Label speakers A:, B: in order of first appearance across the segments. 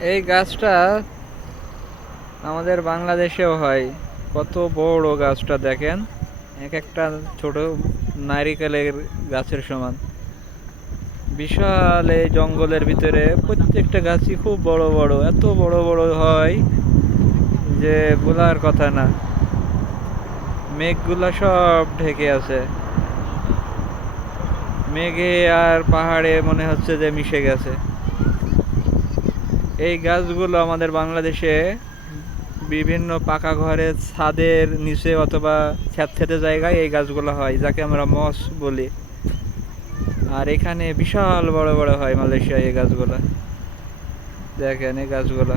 A: এই গাছটা আমাদের বাংলাদেশেও হয়। কত বড় গাছটা দেখেন। এক একটা ছোট নারিকেলের গাছের সমান। বিশাল এই জঙ্গলের ভিতরে প্রত্যেকটা গাছই খুব বড় বড়, এত বড় বড় হয় যে বলার কথা না। মেঘগুলা সব ঢেকে আছে। মেঘে আর পাহাড়ে মনে হচ্ছে যে মিশে গেছে। এই গাছগুলো আমাদের বাংলাদেশে বিভিন্ন পাকা ঘরের ছাদের নিচে অথবা স্যাঁতস্যাঁতে জায়গায় এই গাছগুলো হয়, যাকে আমরা মস বলি। আর এখানে বিশাল বড় বড় হয় মালয়েশিয়ায় এই গাছগুলা। দেখেন এই গাছগুলা।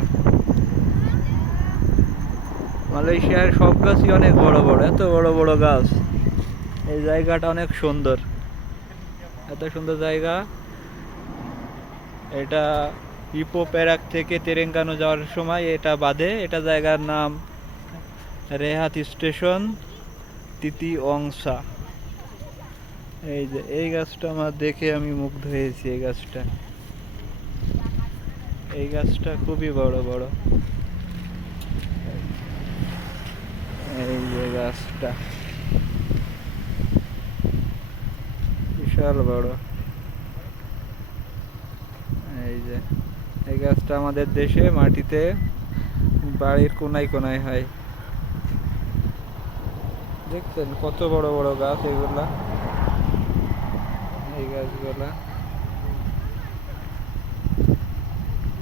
A: মালয়েশিয়ার সব গাছই অনেক বড় বড়, এত বড় বড় গাছ। এই জায়গাটা অনেক সুন্দর। এত সুন্দর জায়গা। এটা ইপো প্যারাক থেকে তেরেঙ্গানো যাওয়ার সময় এটা বাদে। এটা জায়গার নাম রেহাত স্টেশন তিতি অংসা এই যে, এই গাছটা আমার দেখে আমি মুগ্ধ হয়েছি, এই গাছটা। এই গাছটা খুবই বড় বড়। এই যে গাছটা। বিশাল বড়। যে এই গাছটা আমাদের দেশে মাটিতে বাড়ির কোনায় কোনায় হয়। দেখছেন কত বড় বড় গাছ এগুলা? এই গাছগুলা।